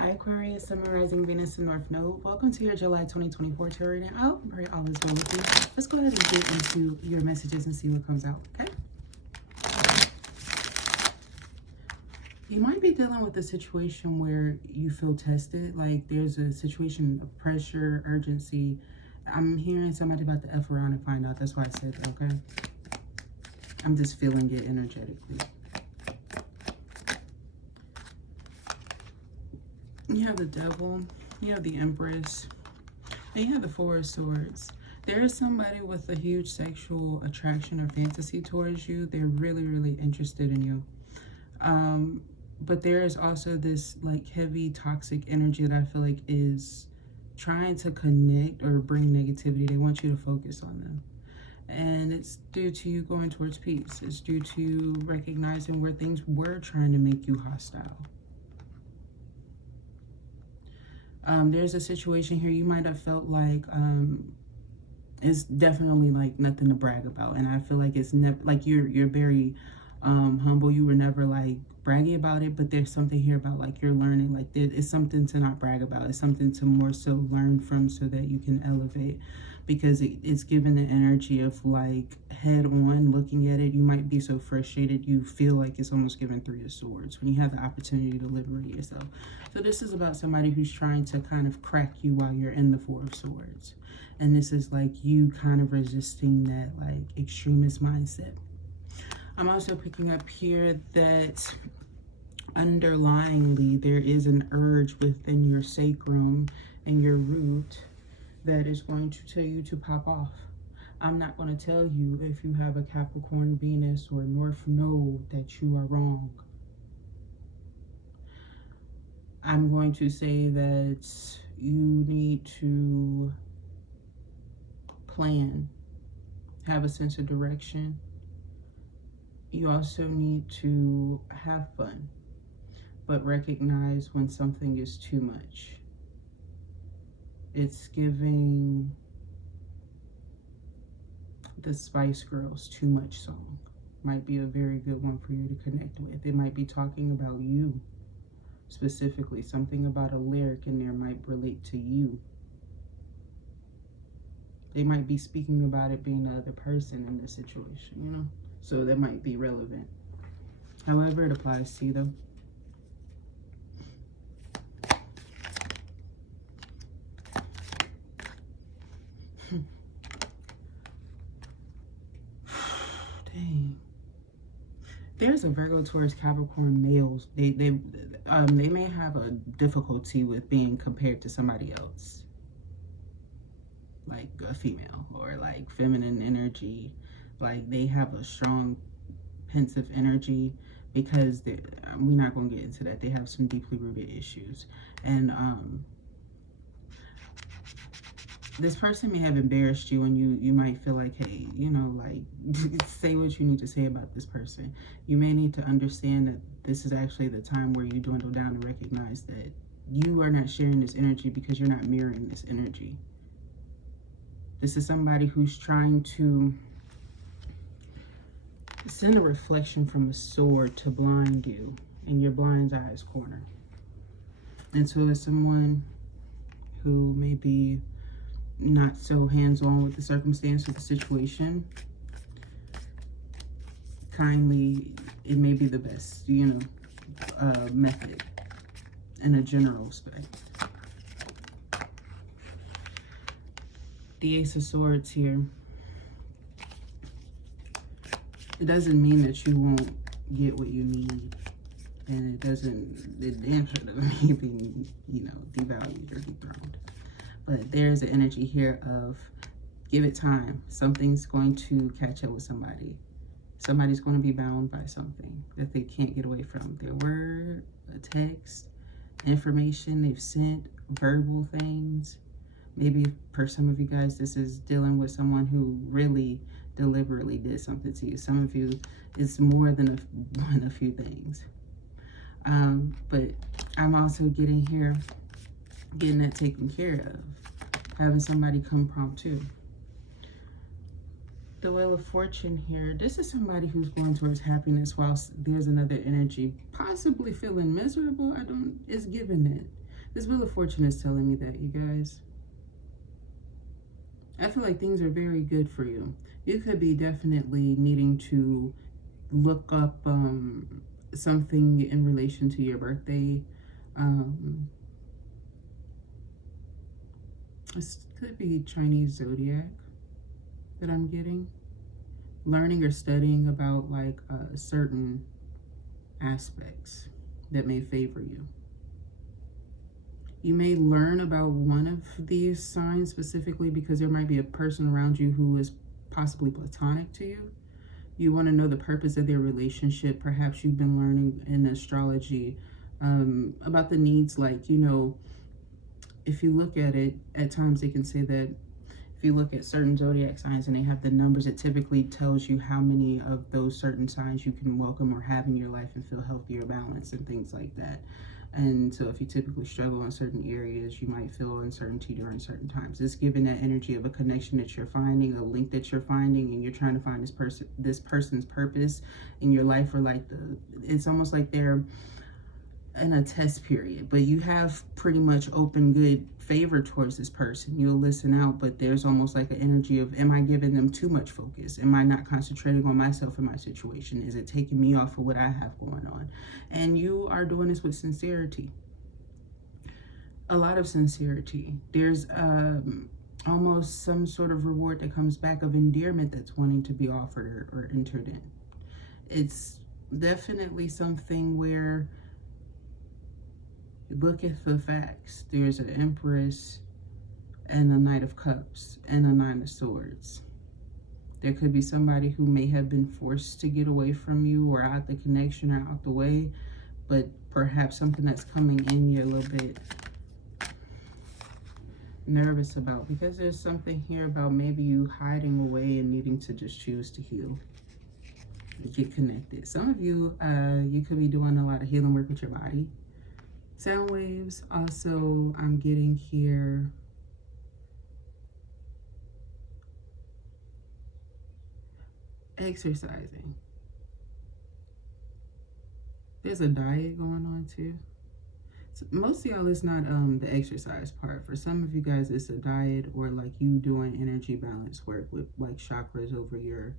Hi Aquarius, Sun, Rising, Venus, and North Node. Welcome to your July 2024 tarot reading. Oh, pray all is well with you. Let's go ahead and get into your messages and see what comes out, okay? You might be dealing with a situation where you feel tested, like there's a situation of pressure, urgency. I'm hearing somebody about to F around and find out. That's why I said that, okay? I'm just feeling it energetically. You have the Devil, you have the Empress, and you have the Four of Swords. There is somebody with a huge sexual attraction or fantasy towards you. They're really, really interested in you. But there is also this like heavy toxic energy that I feel like is trying to connect or bring negativity. They want you to focus on them. And it's due to you going towards peace. It's due to you recognizing where things were trying to make you hostile. There's a situation here you might have felt like it's definitely like nothing to brag about, and I feel like it's never like you're very humble. You were never like braggy about it, but there's something here about like you're learning, like it's something to not brag about. It's something to more so learn from so that you can elevate, because it's given the energy of like head on looking at it. You might be so frustrated you feel like it's almost given Three of Swords when you have the opportunity to liberate yourself. So this is about somebody who's trying to kind of crack you while you're in the Four of Swords, and this is like you kind of resisting that like extremist mindset. I'm also picking up here that underlyingly there is an urge within your sacrum and your root that is going to tell you to pop off. I'm not going to tell you if you have a Capricorn Venus or North Node that you are wrong. I'm going to say that you need to plan, have a sense of direction. You also need to have fun, but recognize when something is too much. It's giving the Spice Girls Too Much song. Might be a very good one for you to connect with. It might be talking about you specifically. Something about a lyric in there might relate to you. They might be speaking about it being the other person in this situation, you know? So that might be relevant. However it applies to you though. Dang. There's a Virgo, Taurus, Capricorn males. They may have a difficulty with being compared to somebody else, like a female or like feminine energy. Like they have a strong pensive energy because we're not going to get into that. They have some deeply rooted issues, and this person may have embarrassed you, and you might feel like, hey, you know, like say what you need to say about this person. You may need to understand that this is actually the time where you dwindle down and recognize that you are not sharing this energy because you're not mirroring this energy. This is somebody who's trying to send a reflection from a sword to blind you in your blind eyes corner. And so it's someone who may be not so hands-on with the circumstance or the situation. Kindly, it may be the best, you know, method in a general respect. The Ace of Swords here. It doesn't mean that you won't get what you need, and it damn sure doesn't mean being, you know, devalued or dethroned. But there's an energy here of give it time. Something's going to catch up with somebody. Somebody's going to be bound by something that they can't get away from. Their word, a text, information they've sent, verbal things. Maybe for some of you guys, this is dealing with someone who really deliberately did something to you. Some of you, it's more than a few things. But I'm also getting that taken care of. Having somebody come prompt too. The Wheel of Fortune here. This is somebody who's going towards happiness whilst there's another energy possibly feeling miserable. It's given it. This Wheel of Fortune is telling me that, you guys. I feel like things are very good for you. You could be definitely needing to look up something in relation to your birthday. This could be Chinese zodiac that I'm getting. Learning or studying about like certain aspects that may favor you. You may learn about one of these signs specifically because there might be a person around you who is possibly platonic to you. You want to know the purpose of their relationship. Perhaps you've been learning in astrology about the needs, like, you know, if you look at it, at times they can say that if you look at certain zodiac signs and they have the numbers, it typically tells you how many of those certain signs you can welcome or have in your life and feel healthy or balanced and things like that. And so if you typically struggle in certain areas, you might feel uncertainty during certain times. It's giving that energy of a connection that you're finding, a link that you're finding, and you're trying to find this person's purpose in your life, or like it's almost like they're in a test period, but you have pretty much open good favor towards this person. You'll listen out, but there's almost like an energy of, am I giving them too much focus? Am I not concentrating on myself and my situation? Is it taking me off of what I have going on? And you are doing this with sincerity, a lot of sincerity. There's almost some sort of reward that comes back of endearment that's wanting to be offered or entered in. It's definitely something where, look at the facts. There's an Empress and a Knight of Cups and a Nine of Swords. There could be somebody who may have been forced to get away from you or out the connection or out the way, but perhaps something that's coming in you're a little bit nervous about, because there's something here about maybe you hiding away and needing to just choose to heal, get connected. Some of you, you could be doing a lot of healing work with your body. Sound waves. Also, I'm getting here exercising. There's a diet going on too. So most of y'all, it's not the exercise part. For some of you guys, it's a diet, or like you doing energy balance work with like chakras over your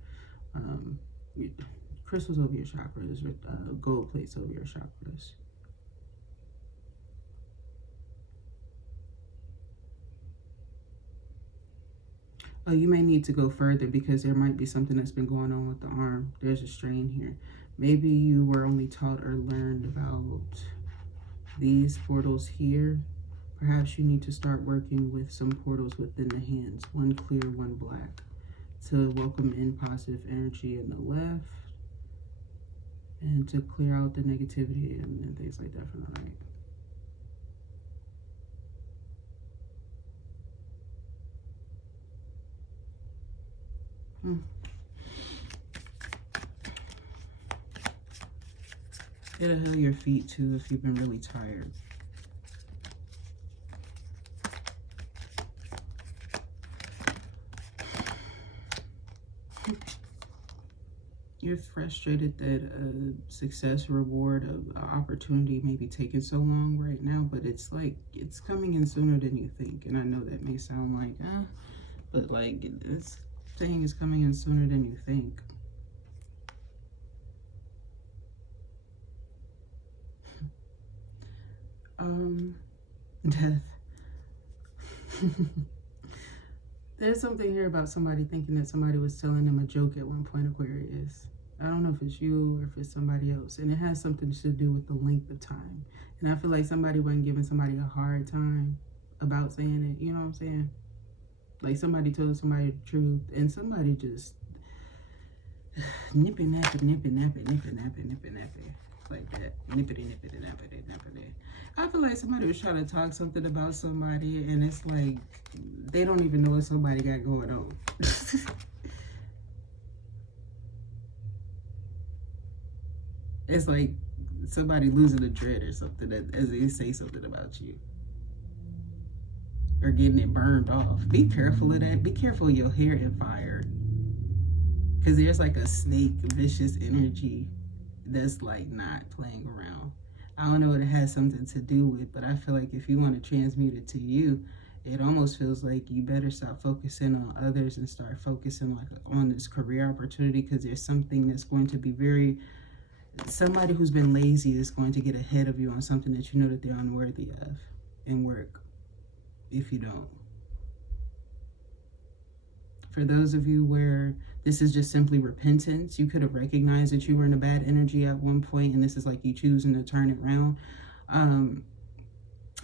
crystals over your chakras, or gold plates over your chakras. Oh, you may need to go further because there might be something that's been going on with the arm. There's a strain here. Maybe you were only taught or learned about these portals here. Perhaps you need to start working with some portals within the hands. One clear, one black. To welcome in positive energy in the left. And to clear out the negativity and things like that from the right. It'll heal your feet too if you've been really tired. You're frustrated that a success, reward, of opportunity may be taking so long right now, but it's like it's coming in sooner than you think. And I know that may sound like, but like this thing is coming in sooner than you think. Death. There's something here about somebody thinking that somebody was telling them a joke at one point, Aquarius. I don't know if it's you or if it's somebody else. And it has something to do with the length of time. And I feel like somebody wasn't giving somebody a hard time about saying it. You know what I'm saying? Like somebody told somebody the truth and somebody just nip it, nap it, nip it, nap it, nip it, nap it, nip it, nap it. Like that. Nip it, nip it, nap it, nap it. I feel like somebody was trying to talk something about somebody and it's like they don't even know what somebody got going on. It's like somebody losing a dread or something as they say something about you. Or getting it burned off. Be careful of that. Be careful of your hair and fire. Because there's like a snake, vicious energy that's like not playing around. I don't know what it has something to do with, but I feel like if you want to transmute it to you, it almost feels like you better stop focusing on others and start focusing like on this career opportunity, because there's something that's going to be very, somebody who's been lazy is going to get ahead of you on something that you know that they're unworthy of in work if you don't. For those of you where this is just simply repentance, you could have recognized that you were in a bad energy at one point, and this is like you choosing to turn it around.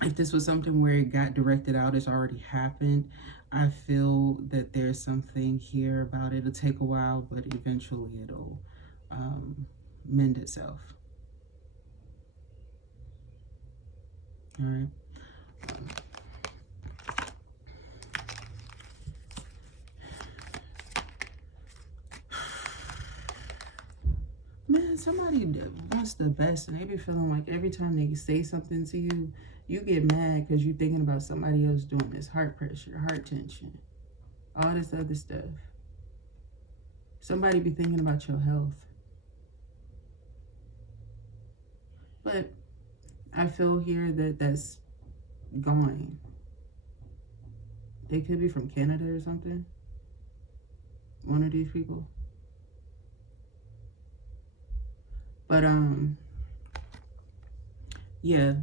If this was something where it got directed out, it's already happened. I feel that there's something here about it. It'll take a while, but eventually it'll mend itself. All right. Man, somebody wants the best, and they be feeling like every time they say something to you, you get mad because you're thinking about somebody else doing this. Heart pressure, heart tension, all this other stuff. Somebody be thinking about your health. But I feel here that that's going. They could be from Canada or something. One of these people. But yeah,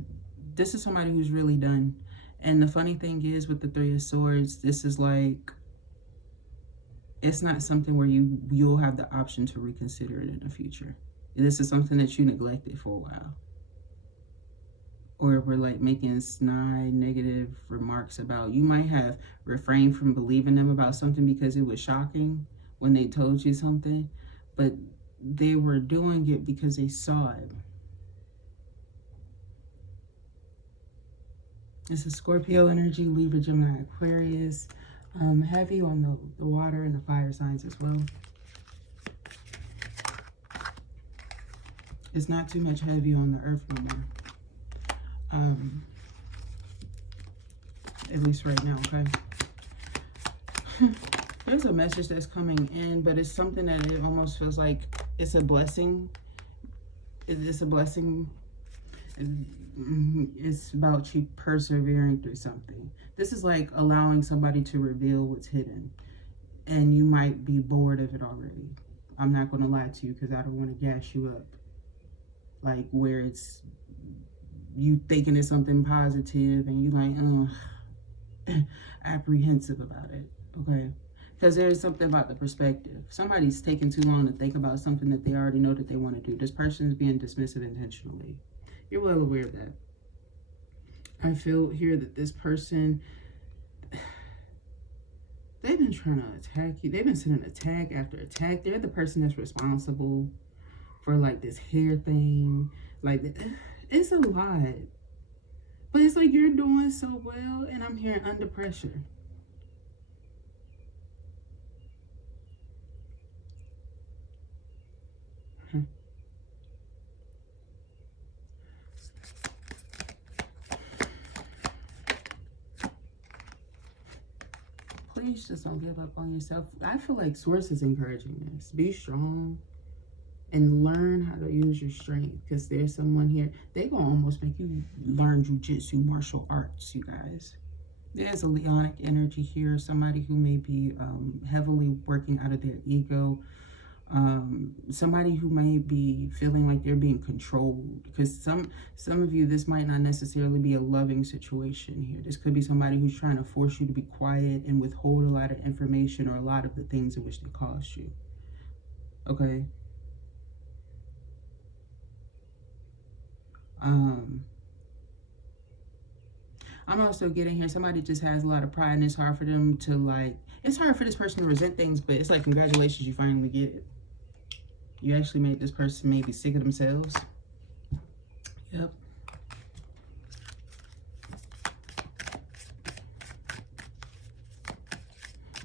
this is somebody who's really done. And the funny thing is with the Three of Swords, this is like, it's not something where you'll have the option to reconsider it in the future. This is something that you neglected for a while. Or we're like making snide, negative remarks about. You might have refrained from believing them about something because it was shocking when they told you something. But they were doing it because they saw it. It's a Scorpio energy, Libra, Gemini, Aquarius. Heavy on the water and the fire signs as well. It's not too much heavy on the earth no more. At least right now, okay? There's a message that's coming in, but it's something that it almost feels like it's a blessing. It's a blessing. It's about you persevering through something. This is like allowing somebody to reveal what's hidden, and you might be bored of it already. I'm not going to lie to you because I don't want to gas you up. Like where it's you thinking it's something positive and you like, apprehensive about it. Okay. Because there's something about the perspective. Somebody's taking too long to think about something that they already know that they want to do. This person is being dismissive intentionally. You're well aware of that. I feel here that this person, they've been trying to attack you. They've been sending attack after attack. They're the person that's responsible for like this hair thing. Like, it's a lot. But it's like you're doing so well and I'm here under pressure. Please just don't give up on yourself. I feel like Source is encouraging this. Be strong and learn how to use your strength, because there's someone here. They gonna almost make you learn jujitsu, martial arts, you guys. There's a Leonic energy here. Somebody who may be heavily working out of their ego. Somebody who might be feeling like they're being controlled, because some of you, this might not necessarily be a loving situation here. This could be somebody who's trying to force you to be quiet and withhold a lot of information or a lot of the things in which they caused you. Okay. I'm also getting here, somebody just has a lot of pride and it's hard for them to like, it's hard for this person to resent things, but it's like, congratulations, you finally get it. You actually made this person maybe sick of themselves. Yep.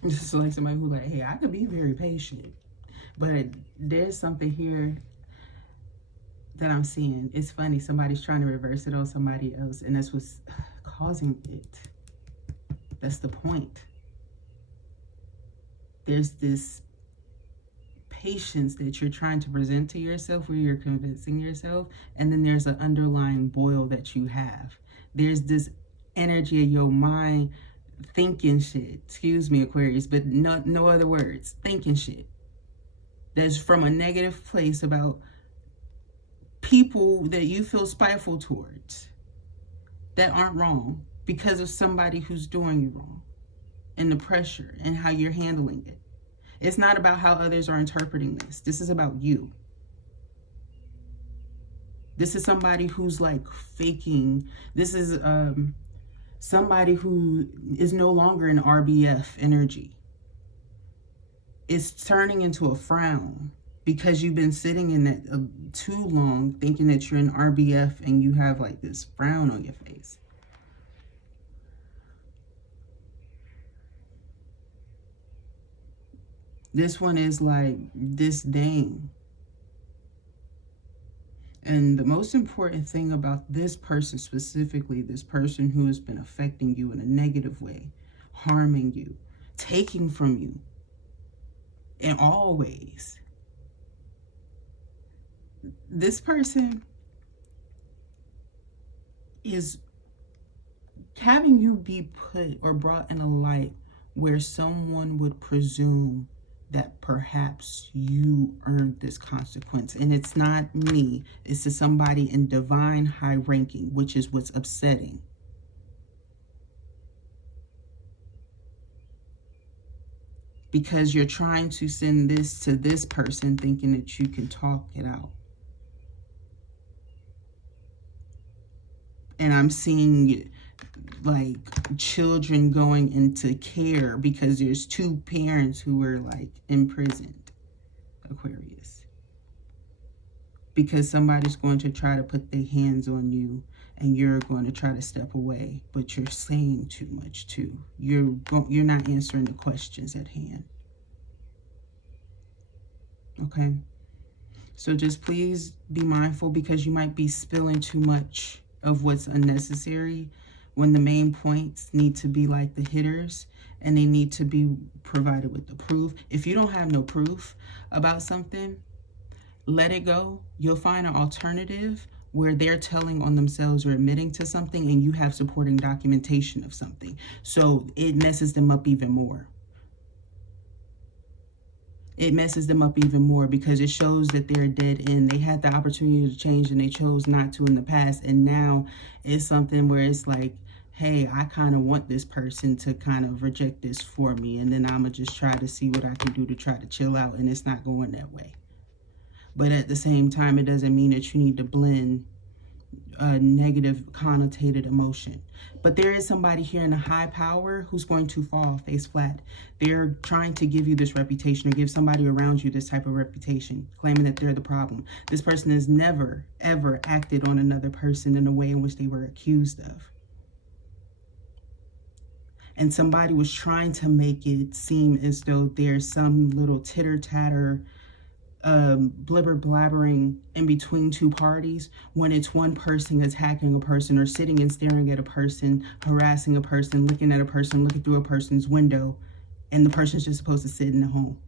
This is like somebody who like, hey, I could be very patient, but there's something here that I'm seeing. It's funny, somebody's trying to reverse it on somebody else, and that's what's causing it. That's the point. There's this patience that you're trying to present to yourself, where you're convincing yourself, and then there's an underlying boil that you have. There's this energy of your mind thinking shit. Excuse me, Aquarius, but no other words. Thinking shit. That's from a negative place about people that you feel spiteful towards that aren't wrong because of somebody who's doing you wrong, and the pressure and how you're handling it. It's not about how others are interpreting this. This is about you. This is somebody who's like faking. This is somebody who is no longer in RBF energy. It's turning into a frown because you've been sitting in that too long thinking that you're in RBF, and you have like this frown on your face. This one is like disdain. And the most important thing about this person specifically, this person who has been affecting you in a negative way, harming you, taking from you in all ways, this person is having you be put or brought in a light where someone would presume that perhaps you earned this consequence. And it's not me. It's to somebody in divine high ranking, which is what's upsetting. Because you're trying to send this to this person thinking that you can talk it out. And I'm seeing like children going into care because there's two parents who were like imprisoned, Aquarius. Because somebody's going to try to put their hands on you and you're going to try to step away, but you're saying too much too. You're not answering the questions at hand. Okay? So just please be mindful, because you might be spilling too much of what's unnecessary when the main points need to be like the hitters, and they need to be provided with the proof. If you don't have no proof about something, let it go. You'll find an alternative where they're telling on themselves or admitting to something, and you have supporting documentation of something. So it messes them up even more. It messes them up even more because it shows that they're dead end. They had the opportunity to change and they chose not to in the past. And now it's something where it's like, hey, I kind of want this person to kind of reject this for me. And then I'm going to just try to see what I can do to try to chill out. And it's not going that way. But at the same time, it doesn't mean that you need to blend a negative connotated emotion. But there is somebody here in a high power who's going to fall face flat. They're trying to give you this reputation, or give somebody around you this type of reputation, claiming that they're the problem. This person has never, ever acted on another person in a way in which they were accused of. And somebody was trying to make it seem as though there's some little titter-tatter blibber blabbering in between two parties, when it's one person attacking a person, or sitting and staring at a person, harassing a person, looking at a person, looking through a person's window, and the person's just supposed to sit in the home.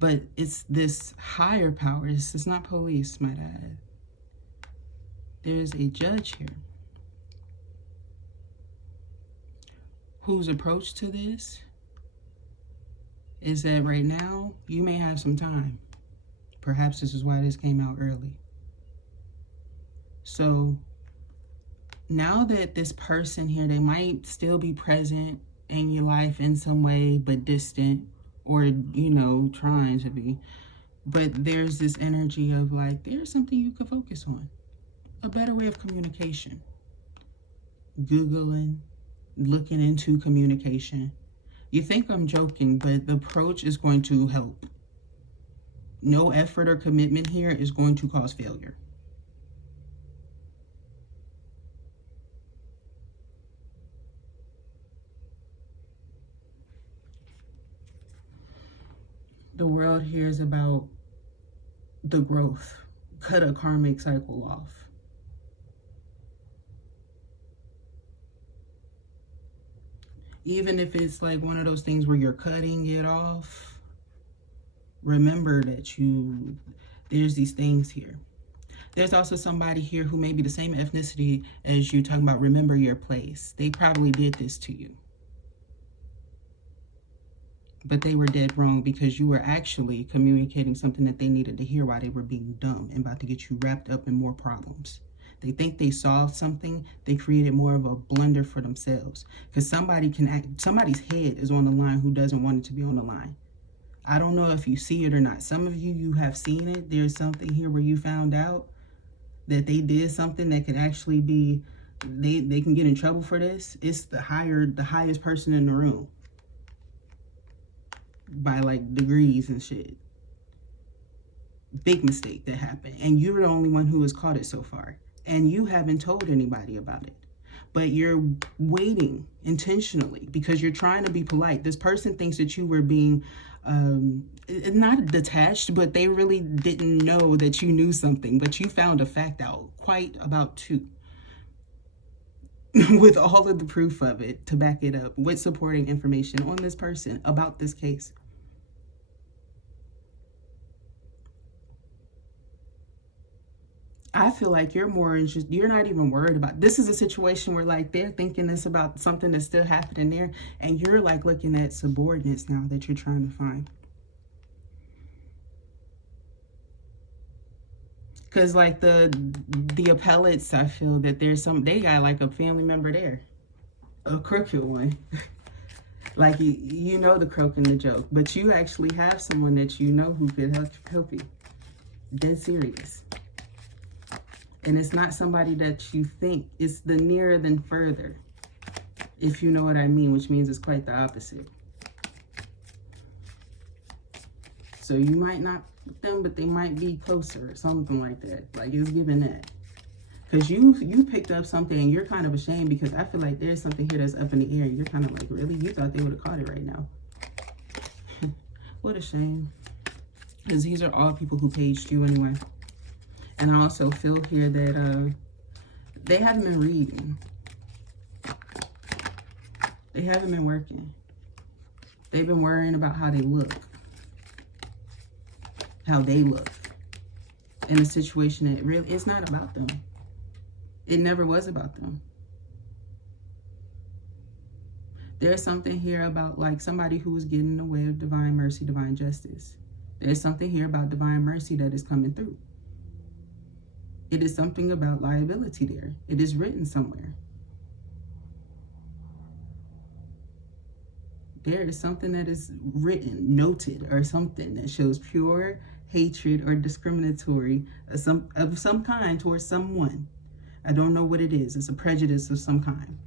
But it's this higher power. It's not police, might add. There's a judge here whose approach to this is that right now you may have some time. Perhaps this is why this came out early. So now that this person here, they might still be present in your life in some way, but distant, or, you know, trying to be. But there's this energy of like, there's something you could focus on. A better way of communication. Googling, looking into communication. You think I'm joking, but the approach is going to help. No effort or commitment here is going to cause failure. The world here is about the growth, cut a karmic cycle off. Even if it's like one of those things where you're cutting it off, remember that there's these things here. There's also somebody here who may be the same ethnicity as you, talking about remember your place. They probably did this to you. But they were dead wrong, because you were actually communicating something that they needed to hear while they were being dumb and about to get you wrapped up in more problems. They think they solved something. They created more of a blunder for themselves. Because somebody's head is on the line who doesn't want it to be on the line. I don't know if you see it or not. Some of you have seen it. There's something here where you found out that they did something that could actually be, they can get in trouble for this. It's the highest person in the room by like degrees and shit. Big mistake that happened, and you're the only one who has caught it so far, and you haven't told anybody about it. But you're waiting intentionally because you're trying to be polite. This person thinks that you were being not detached, but they really didn't know that you knew something, but you found a fact out, quite about two, with all of the proof of it to back it up, with supporting information on this person about this case. I feel like you're more interested, you're not even worried about, this is a situation where like they're thinking this about something that's still happening there, and you're like looking at subordinates now that you're trying to find. Because like the appellates, I feel that they got like a family member there, a crooked one. Like you know the croak and the joke, but you actually have someone that you know who could help you. Dead serious. And it's not somebody that you think. It's the nearer than further, if you know what I mean, which means it's quite the opposite. So you might not with them, but they might be closer or something like that. Like it's giving that. Because you picked up something and you're kind of ashamed, because I feel like there's something here that's up in the air. You're kind of like, really? You thought they would have caught it right now. What a shame. Because these are all people who paged you anyway. And I also feel here that they haven't been reading. They haven't been working. They've been worrying about how they look. How they look. In a situation that really, it's not about them. It never was about them. There's something here about like somebody who is getting in the way of divine mercy, divine justice. There's something here about divine mercy that is coming through. It is something about liability there. It is written somewhere. There is something that is written, noted, or something that shows pure hatred or discriminatory of some kind towards someone. I don't know what it is. It's a prejudice of some kind.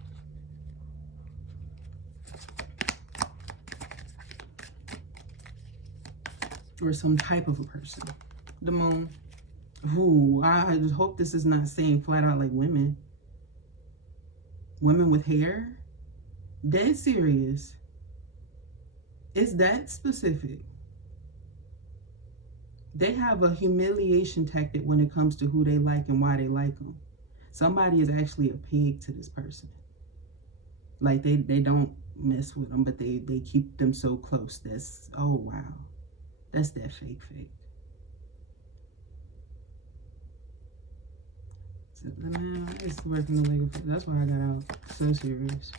Or some type of a person. The moon. Ooh, I just hope this is not saying flat out like women. Women with hair? Dead serious. It's that specific. They have a humiliation tactic when it comes to who they like and why they like them. Somebody is actually a pig to this person. Like they don't mess with them, but they keep them so close. That's, oh wow. That's that fake. So, man, it's working the legal. That's why I got out. So serious.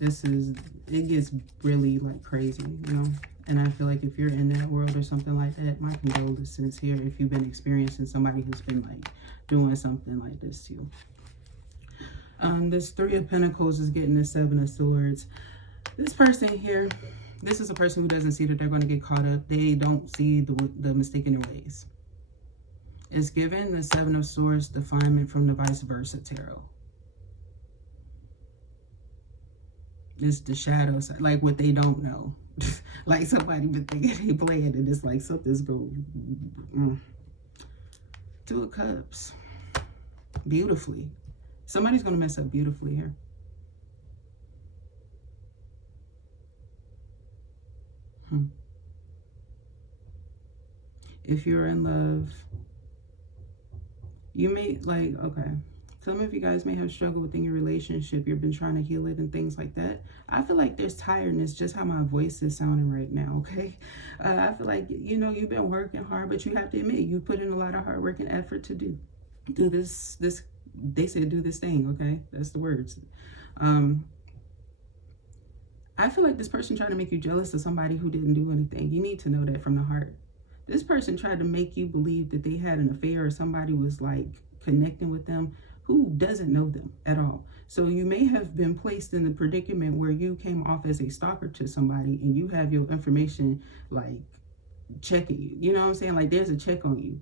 It gets really like crazy, you know? And I feel like if you're in that world or something like that, my condolences here if you've been experiencing somebody who's been like doing something like this to you. This Three of Pentacles is getting the Seven of Swords. This person here, this is a person who doesn't see that they're going to get caught up. They don't see the mistake in their ways. It's given the Seven of Swords definement from the Vice Versa Tarot. It's the shadow side, like what they don't know. Like somebody been thinking they playing and it's like something's going. Two of Cups. Beautifully. Somebody's going to mess up beautifully here. if you're in love, you may, like, okay, some of you guys may have struggled within your relationship. You've been trying to heal it and things like that. I feel like there's tiredness, just how my voice is sounding right now, okay? I feel like, you know, you've been working hard, but you have to admit, you put in a lot of hard work and effort to do this, they said do this thing, okay? That's the words. I feel like this person tried to make you jealous of somebody who didn't do anything. You need to know that from the heart. This person tried to make you believe that they had an affair or somebody was like connecting with them who doesn't know them at all. So you may have been placed in the predicament where you came off as a stalker to somebody and you have your information like checking you. You know what I'm saying? Like there's a check on you.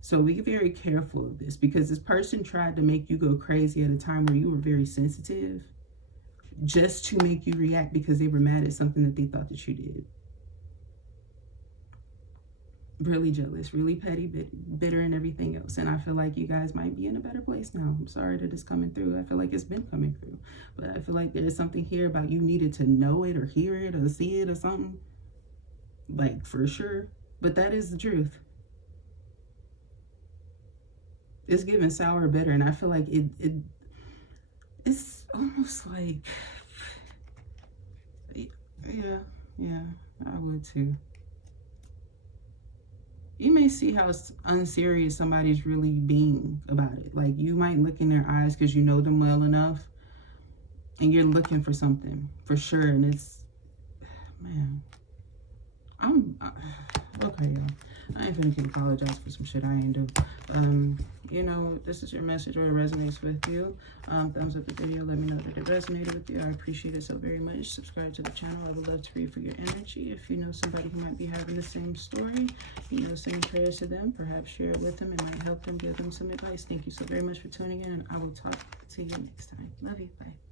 So be very careful of this, because this person tried to make you go crazy at a time where you were very sensitive, just to make you react because they were mad at something that they thought that you did. Really jealous, really petty, bitter, and everything else. And I feel like you guys might be in a better place now. I'm sorry that it's coming through. I feel like it's been coming through. But I feel like there's something here about you needed to know it or hear it or see it or something. Like, for sure. But that is the truth. It's giving sour bitter. And I feel like it's almost like... Yeah, I would too. You may see how unserious somebody's really being about it. Like, you might look in their eyes because you know them well enough, and you're looking for something for sure. And it's, man, okay, y'all. I ain't finna apologize for some shit I ain't do. You know, this is your message or it resonates with you. Thumbs up the video. Let me know that it resonated with you. I appreciate it so very much. Subscribe to the channel. I would love to read for your energy. If you know somebody who might be having the same story, you know, send prayers to them. Perhaps share it with them. It might help them, give them some advice. Thank you so very much for tuning in, and I will talk to you next time. Love you. Bye.